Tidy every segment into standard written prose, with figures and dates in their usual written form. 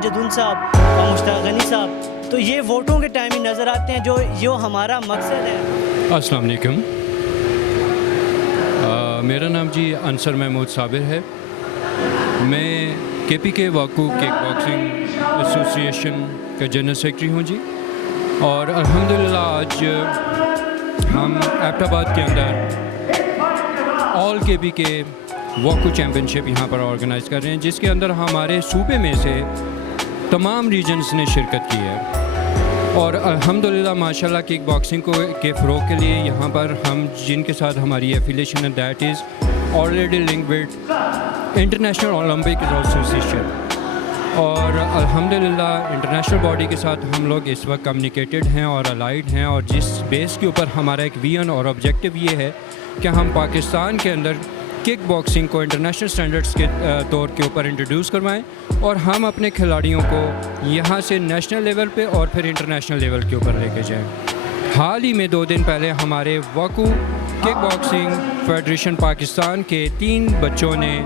خان جدون صاحب اور مشتاق غنی صاحب، تو یہ ووٹوں کے ٹائم ہی نظر آتے ہیں جو ہمارا مقصد ہے۔ السلام علیکم، میرا نام جی انصر محمود صابر ہے۔ میں کے پی کے واکو کک باکسنگ ایسوسی ایشن کا جنرل سیکرٹری ہوں جی، اور الحمدللہ آج ہم ایبٹ آباد کے اندر آل کے پی کے واکو چیمپئن شپ یہاں پر آرگنائز کر رہے ہیں، جس کے اندر ہمارے صوبے میں سے تمام ریجنز نے شرکت کی ہے، اور الحمدللہ ماشاءاللہ کک باکسنگ کے فروغ کے لیے یہاں پر ہم جن کے ساتھ ہماری ایفیلیشن ہے that is already link with international Olympic association, اور الحمدللہ انٹرنیشنل باڈی کے ساتھ ہم لوگ اس وقت کمیونیکیٹڈ ہیں اور الائڈ ہیں، اور جس بیس کے اوپر ہمارا ایک ویژن اور آبجیکٹیو یہ ہے کہ ہم پاکستان کے اندر کک باکسنگ کو انٹرنیشنل سٹینڈرڈز کے طور کے اوپر انٹروڈیوس کروائیں، اور ہم اپنے کھلاڑیوں کو یہاں سے نیشنل لیول پہ اور پھر انٹرنیشنل لیول کے اوپر لے کے جائیں۔ حال ہی میں 2 دن پہلے ہمارے واکو کک باکسنگ فیڈریشن پاکستان کے 3 بچوں نے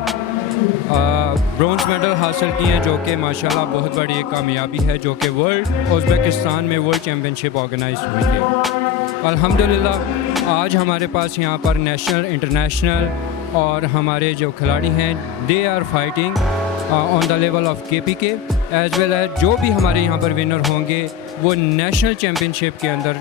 برونز میڈل حاصل کیے ہیں، جو کہ ماشاءاللہ بہت بڑی ایک کامیابی ہے، جو کہ ازبکستان میں ورلڈ چیمپئن شپ آرگنائز ہوئی تھی۔ الحمدللہ آج ہمارے پاس یہاں پر نیشنل انٹرنیشنل اور ہمارے جو کھلاڑی ہیں they are fighting on the level of K P کے ایز ویل ایز جو بھی ہمارے یہاں پر ونر ہوں گے وہ نیشنل چیمپئن شپ کے اندر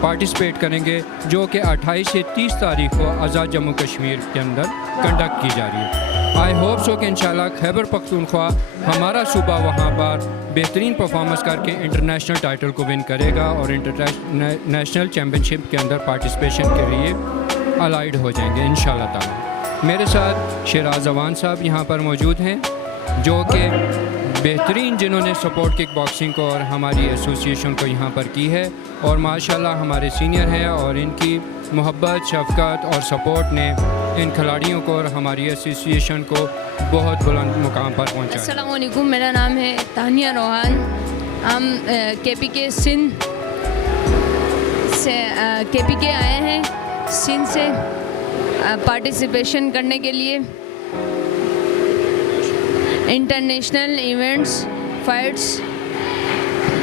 پارٹیسپیٹ کریں گے، جو کہ 28 سے 30 تاریخ کو آزاد جموں کشمیر کے اندر کنڈکٹ کی جا رہی ہے۔ آئی ہوپ سو کہ انشاءاللہ خیبر پختونخوا ہمارا صوبہ وہاں پر بہترین پرفارمنس کر کے انٹرنیشنل ٹائٹل کو ون کرے گا اور نیشنل چیمپئن شپ کے اندر پارٹیسپیشن کے لیے الائڈ ہو جائیں گے انشاءاللہ تعالی۔ میرے ساتھ شیراز اوان صاحب یہاں پر موجود ہیں، جو کہ بہترین جنہوں نے سپورٹ کک باکسنگ کو اور ہماری ایسوسیشن کو یہاں پر کی ہے، اور ماشاءاللہ ہمارے سینئر ہیں، اور ان کی محبت، شفقت اور سپورٹ نے ان کھلاڑیوں کو اور ہماری ایسوسیشن کو بہت بلند مقام پر پہنچایا۔ السلام علیکم، میرا نام ہے تانیہ روحان، ہم کے پی کے سندھ سے آئے ہیں، سندھ سے پارٹیسپیشن کرنے کے لیے انٹرنیشنل ایونٹس فائٹس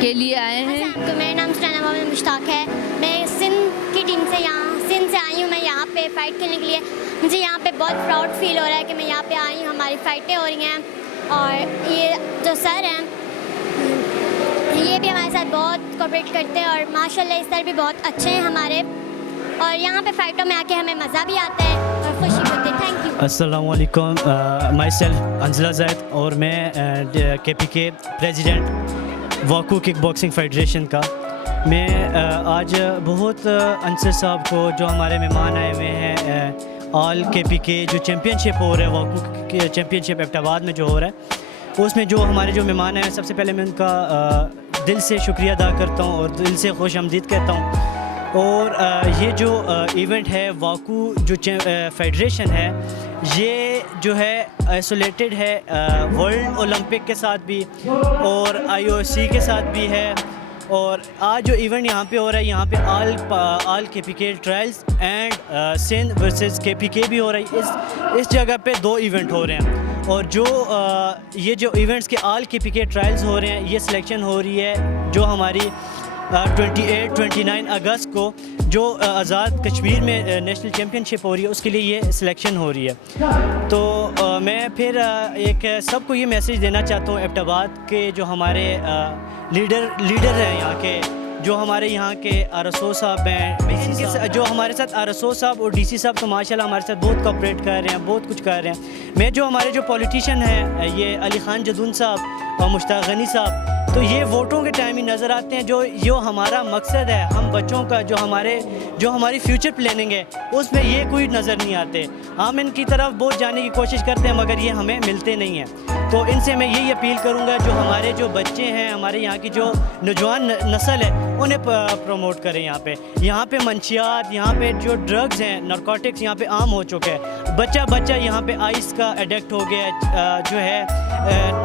کے لیے آئے ہیں۔ تو میرا نام سنانا محمد مشتاق ہے، میں سندھ کی ٹیم سے سندھ سے آئی ہوں، میں یہاں پہ فائٹ کرنے کے لیے مجھے یہاں پہ بہت پراؤڈ فیل ہو رہا ہے کہ میں یہاں پہ آئی ہوں، ہماری فائٹیں ہو رہی ہیں، اور یہ جو سر ہیں یہ بھی ہمارے ساتھ بہت کوآپریٹ کرتے ہیں، اور ماشاءاللہ اس سر بھی بہت اچھے ہیں ہمارے، اور یہاں پہ فائٹوں میں آ کے ہمیں مزہ بھی آتا ہے اور خوشی ہوتی ہے۔ Thank you. السلام علیکم، مائی سیلف انزلہ زید، اور میں کے پی کے پریزیڈنٹ واکو کک باکسنگ فیڈریشن کا۔ میں آج بہت انصر صاحب کو جو ہمارے مہمان آئے ہوئے ہیں آل کے پی کے جو چیمپئن شپ ہو رہا ہے، واکو چیمپئن شپ ایبٹ آباد میں جو ہو رہا ہے، اس میں جو ہمارے جو مہمان ہیں سب سے پہلے میں ان کا دل سے شکریہ ادا کرتا ہوں اور دل سے خوش آمدید کہتا ہوں۔ اور یہ جو ایونٹ ہے واکو جو فیڈریشن ہے، یہ جو ہے آئسولیٹڈ ہے ورلڈ اولمپک کے ساتھ بھی اور آئی او سی کے ساتھ بھی ہے، اور آج جو ایونٹ یہاں پہ ہو رہا ہے یہاں پہ آل کے پی کے ٹرائلز اینڈ سندھ ورسز کے پی کے بھی ہو رہا ہے۔ اس جگہ پہ 2 ایونٹ ہو رہے ہیں، اور جو یہ جو ایونٹس کے آل کے پی کے ٹرائلز ہو رہے ہیں، یہ سلیکشن ہو رہی ہے جو ہماری 29 اگست کو جو آزاد کشمیر میں نیشنل چیمپئن شپ ہو رہی ہے، اس کے لیے یہ سلیکشن ہو رہی ہے۔ تو میں پھر ایک سب کو یہ میسیج دینا چاہتا ہوں، ایبٹ آباد کے جو ہمارے لیڈر ہیں یہاں کے، جو ہمارے یہاں کے آر ایس او صاحب ہیں، جو ہمارے ساتھ آر ایس او صاحب اور ڈی سی صاحب تو ماشاءاللہ ہمارے ساتھ بہت کوآپریٹ کر رہے ہیں، بہت کچھ کر رہے ہیں۔ میں جو ہمارے جو پولیٹیشین ہیں یہ علی خان جدون صاحب اور مشتاق غنی صاحب، تو یہ ووٹوں کے ٹائم ہی نظر آتے ہیں، جو ہمارا مقصد ہے ہم بچوں کا، جو ہماری فیوچر پلاننگ ہے، اس میں یہ کوئی نظر نہیں آتے۔ ہم ان کی طرف بہت جانے کی کوشش کرتے ہیں مگر یہ ہمیں ملتے نہیں ہیں۔ تو ان سے میں یہی اپیل کروں گا جو ہمارے جو بچے ہیں، ہمارے یہاں کی جو نوجوان نسل ہے، انہیں پروموٹ کریں۔ یہاں پہ منشیات، یہاں پہ جو ڈرگز ہیں، نارکوٹکس یہاں پہ عام ہو چکے ہیں۔ بچہ یہاں پہ آئس کا ایڈکٹ ہو گیا ہے، جو ہے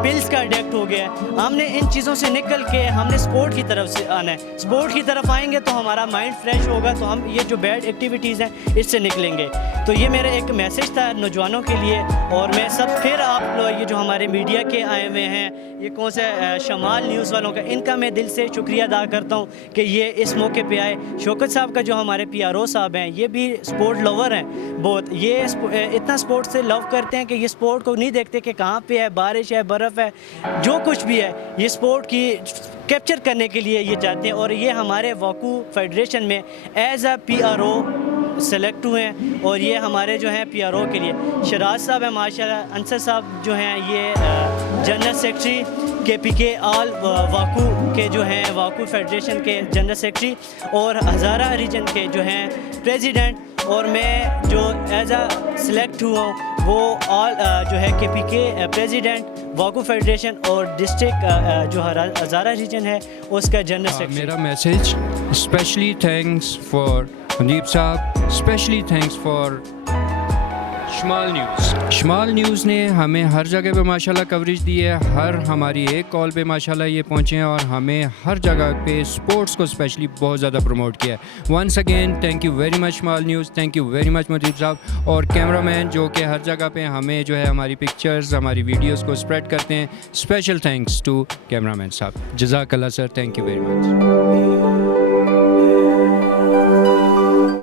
پلس کا ایڈکٹ ہو گیا ہے۔ ہم نے ان چیزوں سے نکل کے ہم نے سپورٹ کی طرف سے آنا ہے۔ سپورٹ کی طرف آئیں گے تو ہمارا مائنڈ فریش ہوگا، تو ہم یہ جو بیڈ ایکٹیویٹیز ہیں اس سے نکلیں گے۔ تو یہ میرا ایک میسیج تھا نوجوانوں کے لیے. اور میں سب پھر آپ لوگ یہ جو ہمارے میڈیا کے آئے ہوئے ہیں, یہ کون سے شمال نیوز والوں کا, ان کا میں دل سے شکریہ ادا کرتا ہوں کہ یہ اس موقع پہ آئے. شوکت صاحب کا جو ہمارے پی آر او صاحب ہیں, یہ بھی سپورٹ لور ہیں بہت. یہ اتنا سپورٹ سے لو کرتے ہیں کہ یہ سپورٹ کو نہیں دیکھتے کہ کہاں پہ ہے, بارش ہے, برف ہے, جو کچھ بھی ہے, یہ سپورٹ کی کیپچر کرنے کے لیے یہ چاہتے ہیں. اور یہ ہمارے واکو فیڈریشن میں as a P R O select ہوئے ہیں. اور یہ ہمارے جو ہیں پی آر او کے لیے شراز صاحب ہیں ماشاءاللہ, انصر صاحب جو ہیں یہ جنرل سیکرٹری کے پی کے آل واکو کے جو ہیں واکو فیڈریشن کے جنرل سیکرٹری, اور ہزارہ ریجن کے جو ہیں پریزیڈنٹ. اور میں جو ایز اے سلیکٹ ہوا ہوں وہ آل جو ہے کے پی کے پریزیڈنٹ واکو فیڈریشن اور ڈسٹرکٹ جو ہزارہ ریجن ہے اس کا جنرل سیکرٹری. میرا message especially thanks for Mandeep صاحب, اسپیشلی تھینکس فار شمال نیوز. شمال نیوز نے ہمیں ہر جگہ پہ ماشاءاللہ کوریج دی ہے, ہر ہماری ایک کال پہ ماشاءاللہ یہ پہنچے ہیں, اور ہمیں ہر جگہ پہ سپورٹس کو اسپیشلی بہت زیادہ پروموٹ کیا ہے. Once again thank you very much شمال news, thank you very much Mandeep sahab. اور کیمرہ مین جو کہ ہر جگہ پہ ہمیں جو ہے ہماری پکچرز, ہماری ویڈیوز کو اسپریڈ کرتے ہیں, اسپیشل تھینکس ٹو کیمرہ مین صاحب. جزاک اللہ سر, تھینک یو ویری مچ.